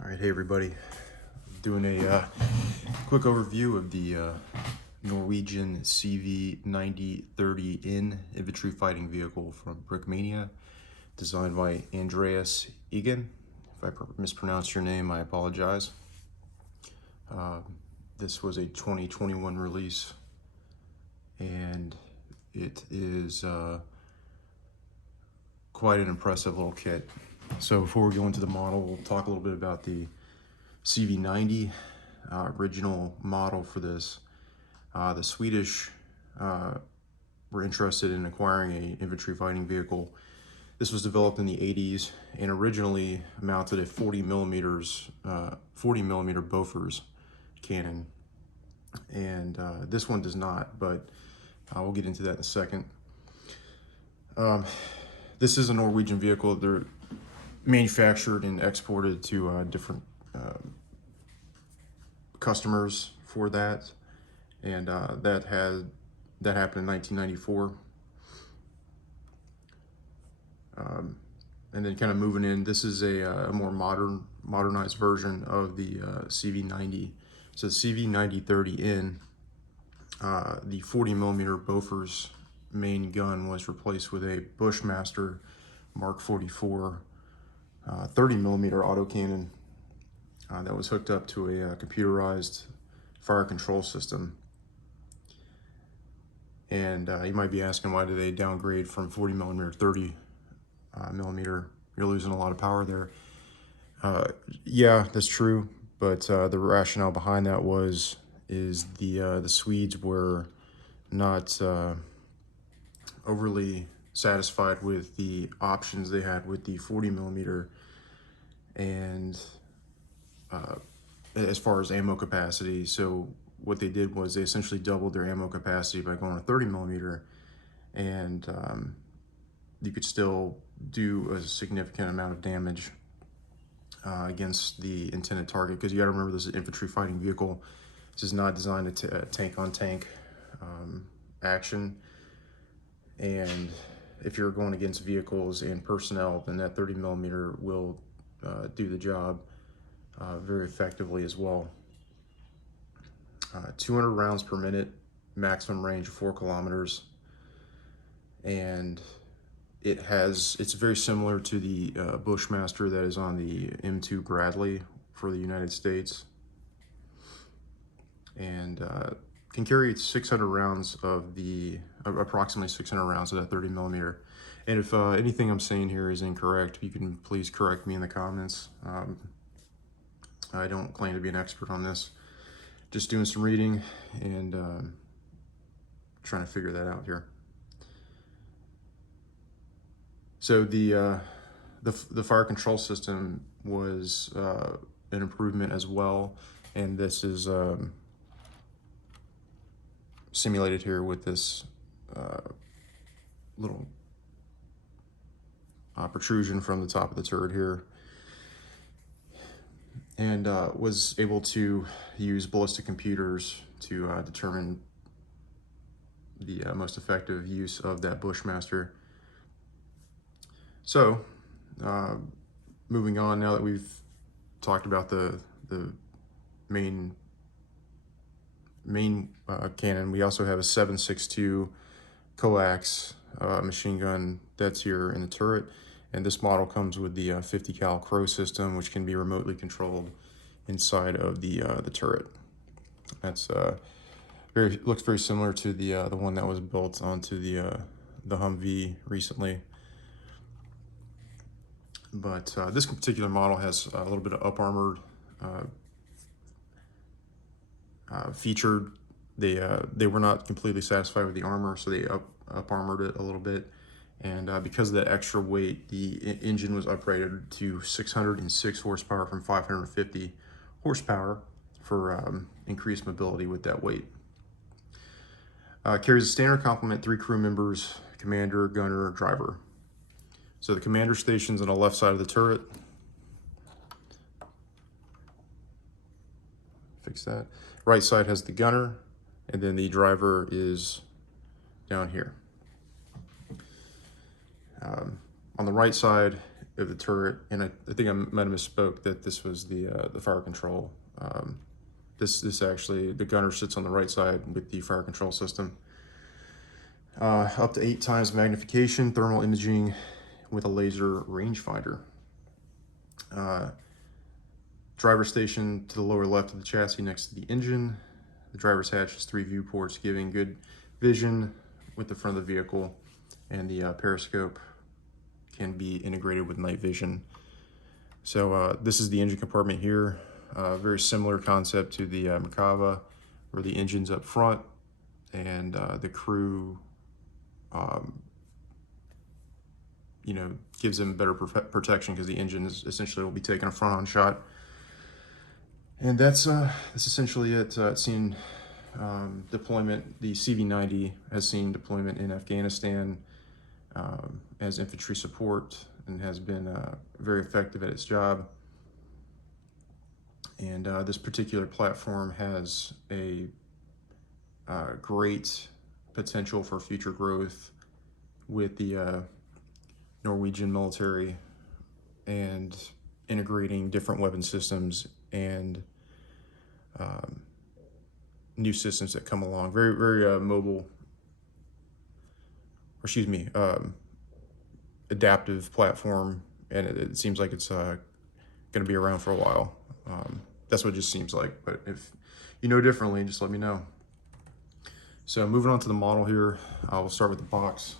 All right, hey everybody. Doing a quick overview of the Norwegian CV9030N infantry fighting vehicle from Brickmania, designed by Andreas Egan. If I mispronounced your name, I apologize. This was a 2021 release, and it is quite an impressive little kit. So before we go into the model, we'll talk a little bit about the CV90 original model for this. The Swedish were interested in acquiring an infantry fighting vehicle. This was developed in the 80s and originally mounted a 40 millimeter Bofors cannon, and this one does not, but we'll get into that in a second. This is a Norwegian vehicle. They're manufactured and exported to different customers for that, and that happened in 1994. And then kind of moving in, this is a more modernized version of the CV90. So the CV9030N, the 40 millimeter Bofors main gun was replaced with a Bushmaster Mark 44 30 millimeter autocannon that was hooked up to a computerized fire control system. And you might be asking, why do they downgrade from 40 millimeter to 30 millimeter? You're losing a lot of power there. Yeah, that's true, but the rationale behind that is the Swedes were not overly satisfied with the options they had with the 40 millimeter, and as far as ammo capacity. So what they did was they essentially doubled their ammo capacity by going to 30 millimeter, and you could still do a significant amount of damage against the intended target, because you got to remember, this is an infantry fighting vehicle. This is not designed to tank on tank action, and if you're going against vehicles and personnel, then that 30 millimeter will do the job very effectively as well. 200 rounds per minute, maximum range of 4 kilometers, and it's very similar to the Bushmaster that is on the M2 Bradley for the United States, and can carry 600 rounds of approximately 600 rounds of that 30 millimeter. And if anything I'm saying here is incorrect, you can please correct me in the comments. I don't claim to be an expert on this, just doing some reading and trying to figure that out here. So the fire control system was an improvement as well, and this is simulated here with this little protrusion from the top of the turret here, and was able to use ballistic computers to determine the most effective use of that Bushmaster. So moving on, now that we've talked about the main cannon, we also have a 7.62 Coax machine gun that's here in the turret, and this model comes with the 50 cal Crow system, which can be remotely controlled inside of the turret. That's looks very similar to the one that was built onto the Humvee recently. But this particular model has a little bit of up-armored featured. They were not completely satisfied with the armor, so they up-armored it a little bit. And because of that extra weight, the engine was upgraded to 606 horsepower from 550 horsepower for increased mobility with that weight. Carries a standard complement, 3 crew members, commander, gunner, driver. So the commander station's on the left side of the turret. Fix that. Right side has the gunner, and then the driver is down here. On the right side of the turret, and I think I might have misspoke that this was the fire control. This actually, the gunner sits on the right side with the fire control system. Up to 8 times magnification, thermal imaging with a laser rangefinder. Driver station to the lower left of the chassis next to the engine. The driver's hatch has 3 viewports, giving good vision with the front of the vehicle, and the periscope can be integrated with night vision. So this is the engine compartment here. Very similar concept to the Merkava, where the engine's up front and the crew, you know, gives them better protection because the engine is essentially will be taking a front-on shot. And that's essentially it. It's seen deployment. The CV90 has seen deployment in Afghanistan as infantry support and has been very effective at its job. And this particular platform has a great potential for future growth with the Norwegian military and integrating different weapon systems and new systems that come along. Very mobile, or excuse me, adaptive platform, and it seems like it's going to be around for a while. That's what it just seems like, but if you know differently, just let me know. So moving on to the model here, we'll start with the box.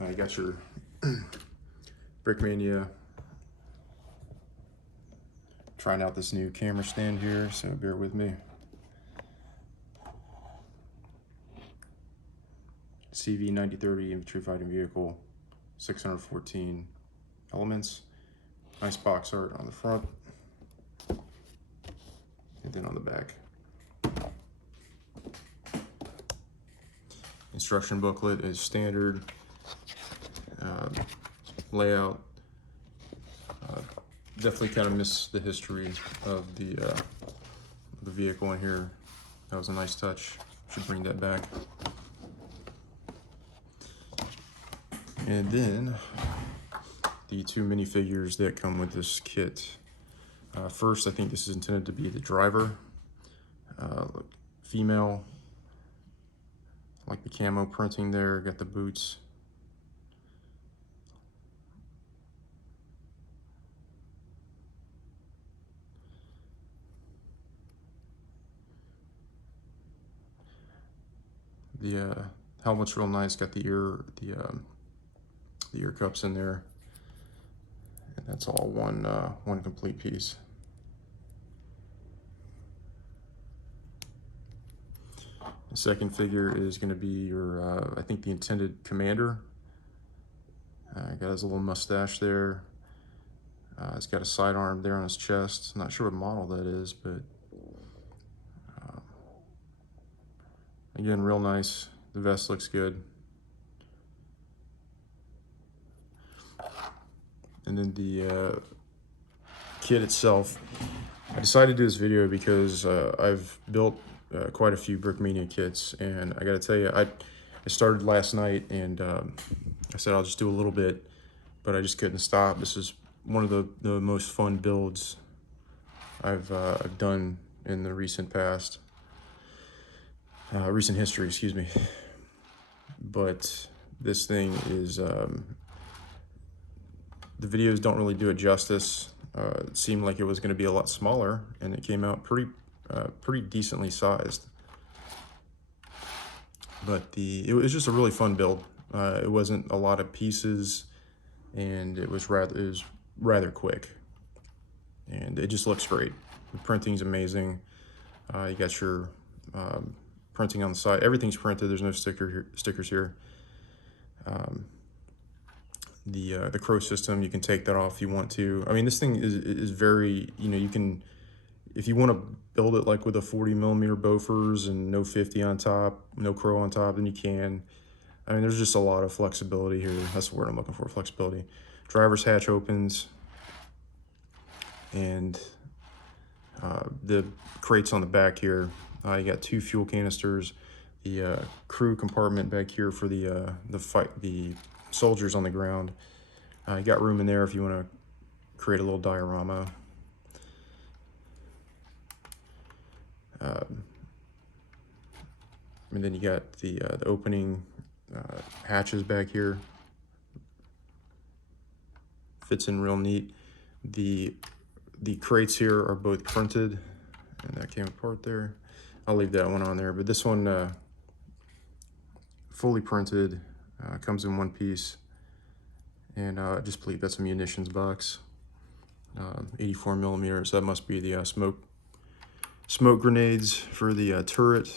You got your Brickmania. Trying out this new camera stand here, so bear with me. CV9030 Infantry Fighting Vehicle, 614 elements. Nice box art on the front, and then on the back. Instruction booklet is standard. Layout. Definitely kind of miss the history of the vehicle in here. That was a nice touch. Should bring that back. And then the 2 minifigures that come with this kit. First, I think this is intended to be the driver. Look, female. I like the camo printing there. Got the boots. The helmet's real nice. Got the ear cups in there, and that's all one complete piece. The second figure is going to be your, I think, the intended commander. Got his little mustache there. He's got a sidearm there on his chest. Not sure what model that is, but again, real nice. The vest looks good. And then the kit itself, I decided to do this video because I've built quite a few Brickmania kits, and I gotta tell you, I started last night, and I said I'll just do a little bit, but I just couldn't stop. This is one of the most fun builds I've done in the recent past. Recent history, excuse me. But this thing is, the videos don't really do it justice. It seemed like it was going to be a lot smaller, and it came out pretty decently sized. But it was just a really fun build. It wasn't a lot of pieces, and it was rather quick, and it just looks great. The printing's amazing. You got your printing on the side. Everything's printed. There's no stickers here. The crow system, you can take that off if you want to. I mean, this thing is very, you know, you can, if you want to build it like with a 40mm Bofors and no 50 on top, no crow on top, then you can. I mean, there's just a lot of flexibility here. That's the word I'm looking for, flexibility. Driver's hatch opens, and the crates on the back here. You got 2 fuel canisters, the crew compartment back here for the soldiers on the ground, You got room in there if you want to create a little diorama. And then you got the opening hatches back here. Fits in real neat. The crates here are both printed, and that came apart there. I'll leave that one on there, but this one fully printed, comes in one piece, and I just believe that's a munitions box. 84 millimeters. That must be the smoke grenades for the turret.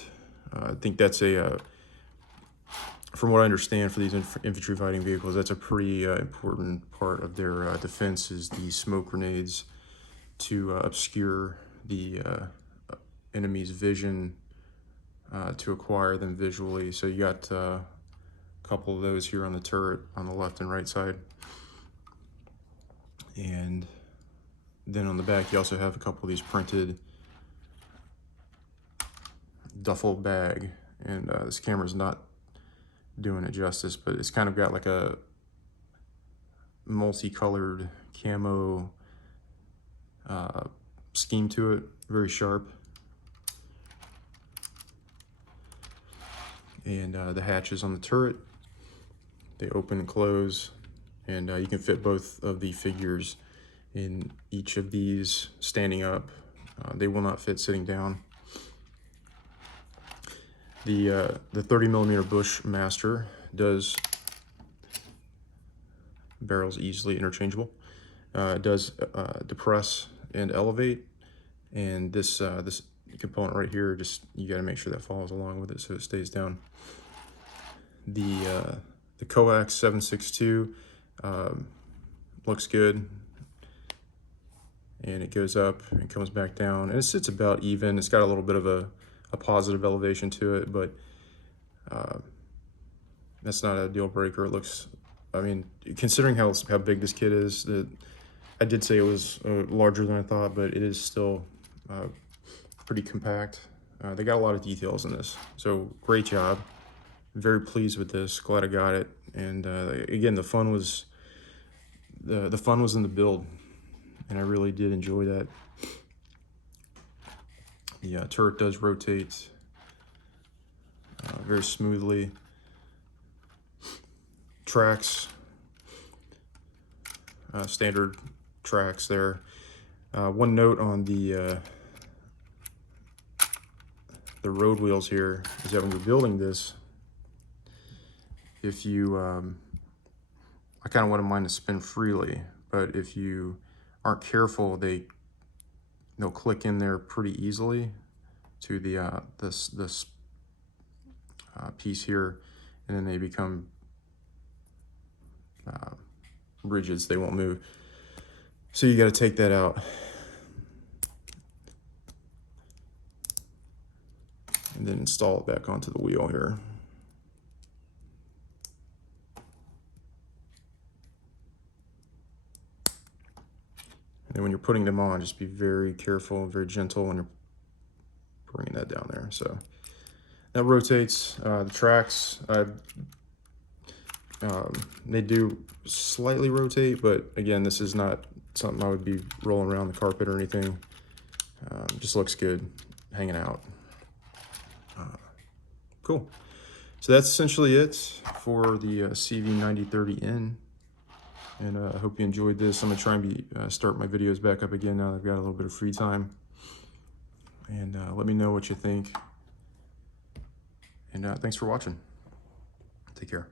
I think that's from what I understand, for these infantry fighting vehicles, that's a pretty important part of their defense, is the smoke grenades to obscure the enemy's vision, to acquire them visually. So you got a couple of those here on the turret on the left and right side. And then on the back, you also have a couple of these printed duffel bag. And this camera's not doing it justice, but it's kind of got like a multicolored camo scheme to it, very sharp. And the hatches on the turret, they open and close, and you can fit both of the figures in each of these standing up. They will not fit sitting down. The 30 millimeter Bushmaster does, barrels easily interchangeable. It does depress and elevate, and this component right here, just you got to make sure that follows along with it so it stays down. The Coax 762 looks good, and it goes up and comes back down, and it sits about even. It's got a little bit of a positive elevation to it, but that's not a deal breaker. It looks, I mean, considering how big this kit is, I did say it was larger than I thought, but it is still pretty compact. They got a lot of details in this, so great job. Very pleased with this. Glad I got it. And again, the fun was in the build, and I really did enjoy that. The turret does rotate very smoothly. Tracks, standard tracks there. One note on the road wheels here is that when you're building this, if you, I kind of wouldn't mind to spin freely, but if you aren't careful, they'll click in there pretty easily to the this piece here, and then they become rigids. They won't move. So you got to take that out. And then install it back onto the wheel here. And when you're putting them on, just be very careful, very gentle when you're bringing that down there. So that rotates. The tracks, they do slightly rotate, but again, this is not something I would be rolling around the carpet or anything. Just looks good hanging out. Cool. So that's essentially it for the CV9030N. And I hope you enjoyed this. I'm going to try and start my videos back up again now that I've got a little bit of free time. And let me know what you think. And thanks for watching. Take care.